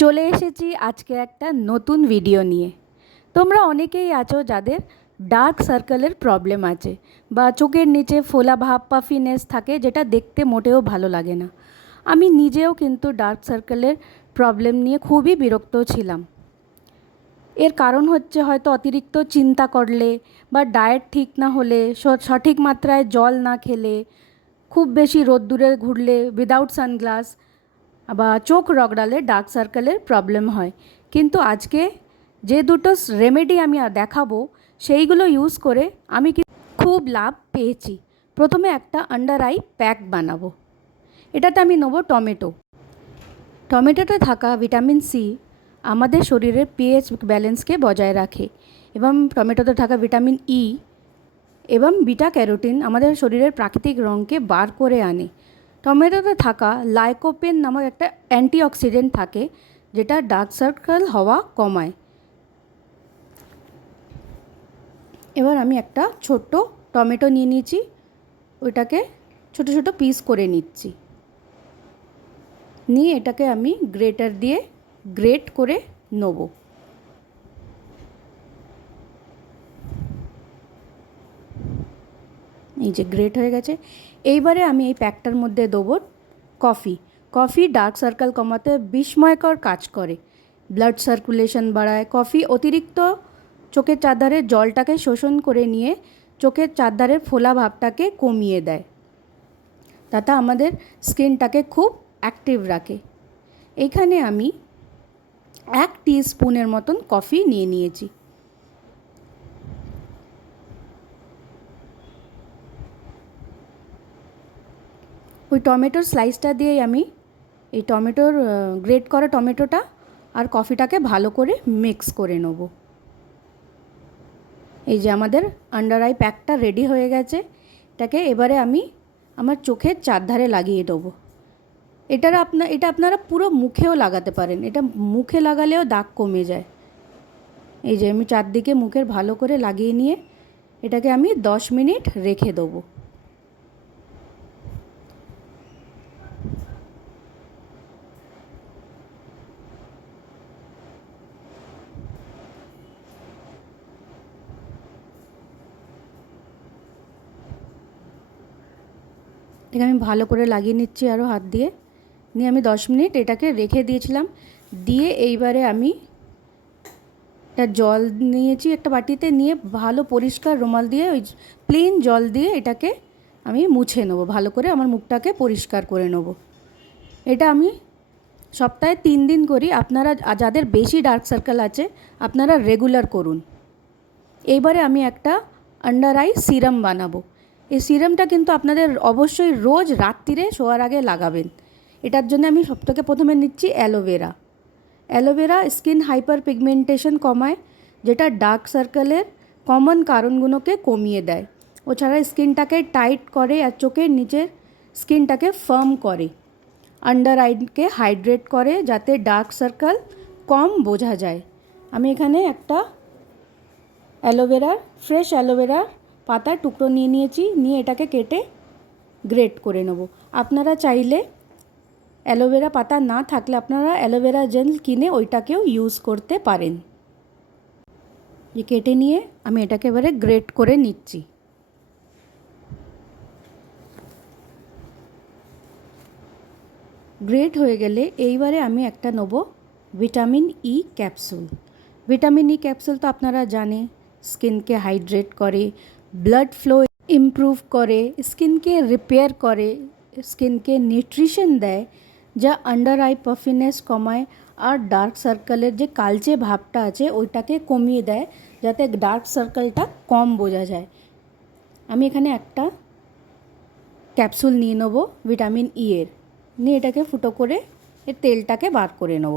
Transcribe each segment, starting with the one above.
চলে এসেছি আজকে একটা নতুন ভিডিও নিয়ে। তোমরা অনেকেই আছো যাদের ডার্ক সার্কেলের প্রবলেম আছে বা চোখের নিচে ফোলা ভাব পাফিনেস থাকে যেটা দেখতে মোটেও ভালো লাগে না। আমি নিজেও কিন্তু ডার্ক সার্কেলের প্রবলেম নিয়ে খুবই বিরক্ত ছিলাম। এর কারণ হচ্ছে হয়তো অতিরিক্ত চিন্তা করলে বা ডায়েট ঠিক না হলে সঠিক মাত্রায় জল না খেলে, খুব বেশি রোদ্দুরে ঘুরলে উইদাউট সানগ্লাস বা চোখ রগড়ালে ডার্ক সার্কেলের প্রবলেম হয়। কিন্তু আজকে যে দুটো রেমেডি আমি দেখাবো, সেইগুলো ইউজ করে আমি খুব লাভ পেয়েছি। প্রথমে একটা আন্ডার আই প্যাক বানাবো। এটাতে আমি নেব টমেটো। টমেটোতে থাকা ভিটামিন সি আমাদের শরীরের পিএইচ ব্যালেন্সকে বজায় রাখে এবং টমেটোতে থাকা ভিটামিন ই এবং বিটা ক্যারোটিন আমাদের শরীরের প্রাকৃতিক রঙকে বার করে আনে। টমেটোতে থাকা লাইকোপেন নামক একটা অ্যান্টিঅক্সিডেন্ট থাকে, যেটা ডার্ক সার্কেল হওয়া কমায়। এবার আমি একটা ছোট্ট টমেটো নিয়ে নিয়েছি। ওইটাকে ছোট ছোট পিস করে নিচ্ছি। নিয়ে এটাকে আমি গ্রেটার দিয়ে গ্রেট করে নেব। এই যে গ্রেট হয়ে গেছে। এইবারে আমি এই প্যাকটার মধ্যে দেবো কফি। কফি ডার্ক সার্কেল কমাতে বিস্ময়কর কাজ করে। ব্লাড সার্কুলেশন বাড়ায়। কফি অতিরিক্ত চোখের চারধারে জলটাকে শোষণ করে নিয়ে চোখের চারধারের ফোলা ভাবটাকে কমিয়ে দেয়। তাতে আমাদের স্কিনটাকে খুব অ্যাক্টিভ রাখে। এইখানে আমি এক টি স্পুনের মতন কফি নিয়ে নিয়েছি। ওই টমেটোর স্লাইসটা দিয়েই আমি এই টমেটোর গ্রেট করা টমেটোটা আর কফিটাকে ভালো করে মিক্স করে নেব। এই যে আমাদের আন্ডার আই প্যাকটা রেডি হয়ে গেছে, এটাকে এবারে আমি আমার চোখের চারধারে লাগিয়ে দেবো। এটার আপনার এটা আপনারা পুরো মুখেও লাগাতে পারেন, এটা মুখে লাগালেও দাগ কমে যায়। এই যে আমি চারদিকে মুখের ভালো করে লাগিয়ে নিয়ে এটাকে আমি দশ মিনিট রেখে দেবো। এটাকে আমি ভালো করে লাগিয়ে নিচ্ছি আরও হাত দিয়ে। নিয়ে আমি দশ মিনিট এটাকে রেখে দিয়েছিলাম। দিয়ে এইবারে আমি একটা জল নিয়েছি একটা বাটিতে, নিয়ে ভালো পরিষ্কার রুমাল দিয়ে, ওই প্লেন জল দিয়ে এটাকে আমি মুছে নেব। ভালো করে আমার মুখটাকে পরিষ্কার করে নেব। এটা আমি সপ্তাহে তিন দিন করি। আপনারা যাদের বেশি ডার্ক সার্কেল আছে, আপনারা রেগুলার করুন। এইবারে আমি একটা আন্ডার আই সিরাম বানাবো। এই সিরামটা কিন্তু আপনাদের অবশ্যই রোজ রাত্রিরে শোয়ার আগে লাগাবেন। এটার জন্য আমি সবথেকে প্রথমে নিচ্ছি aloe vera. Aloe vera skin hyperpigmentation কমায়, যেটা ডার্ক সার্কেলের কমন কারণগুলোকে কমিয়ে দেয়। ও ছাড়া স্কিনটাকে টাইট করে আর চোখের নিচের স্কিনটাকে ফার্ম করে। আন্ডার আইকে হাইড্রেট করে যাতে ডার্ক সার্কেল কম বোঝা যায়। আমি এখানে একটা অ্যালোভেরার, ফ্রেশ অ্যালোভেরার পাতার টুকরো নিয়ে নিয়েছি, নিয়ে এটাকে কেটে গ্রেট করে নেব। আপনারা চাইলে অ্যালোভেরা পাতা না থাকলে আপনারা অ্যালোভেরা জেল কিনে ওইটাকেও ইউজ করতে পারেন। যে কেটে নিয়ে আমি এটাকে এবারে গ্রেট করে নিচ্ছি। গ্রেট হয়ে গেলে এইবারে আমি একটা নেব vitamin E capsule vitamin E capsule তো আপনারা জানে স্কিনকে হাইড্রেট করে ব্লাড ফ্লো ইমপ্রুভ করে, স্কিনকে রিপেয়ার করে, স্কিনকে নিউট্রিশন দেয়, যা আন্ডার আই পাফিনেস কমায় আর ডার্ক সার্কেলের যে কালচে ভাবটা আছে ওইটাকে কমিয়ে দেয়, যাতে ডার্ক সার্কেলটা কম বোঝা যায়। আমি এখানে একটা ক্যাপসুল নিয়ে নেব ভিটামিন ই এর। নিয়ে এটাকে ফুটো করে, এর তেলটাকে বার করে নেব।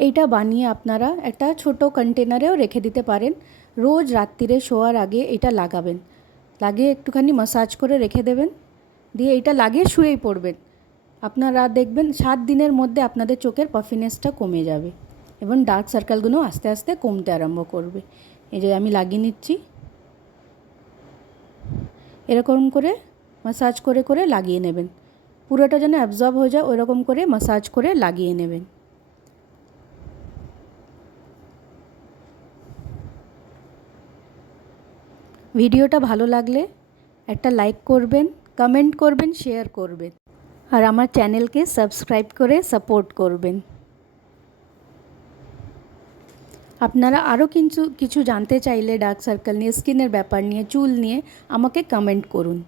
এইটা বানিয়ে আপনারা একটা ছোট কন্টেনারেও রেখে দিতে পারেন। রোজ রাত্রিরে শোয়ার আগে এটা লাগাবেন। লাগিয়ে একটুখানি মাসাজ করে রেখে দেবেন। দিয়ে এটা লাগিয়ে শুয়েই পড়বেন। আপনারা দেখবেন সাত দিনের মধ্যে আপনাদের চোখের পাফিনেসটা কমে যাবে এবং ডার্ক সার্কেলগুলো আস্তে আস্তে কমতে আরম্ভ করবে। এই যে আমি লাগিয়ে নিচ্ছি। এরকম করে মাসাজ করে করে লাগিয়ে নেবেন। পুরোটা যেন অ্যাবজর্ব হয়ে যায় ওইরকম করে মাসাজ করে লাগিয়ে নেবেন। ভিডিওটা ভালো লাগলে একটা লাইক করবেন কমেন্ট করবেন শেয়ার করবেন। আর আমার চ্যানেলকে সাবস্ক্রাইব করে সাপোর্ট করবেন। আপনারা আরও কিছু কিছু জানতে চাইলে ডার্ক সার্কেল নিয়ে স্কিনের ব্যাপার নিয়ে, চুল নিয়ে আমাকে কমেন্ট করুন।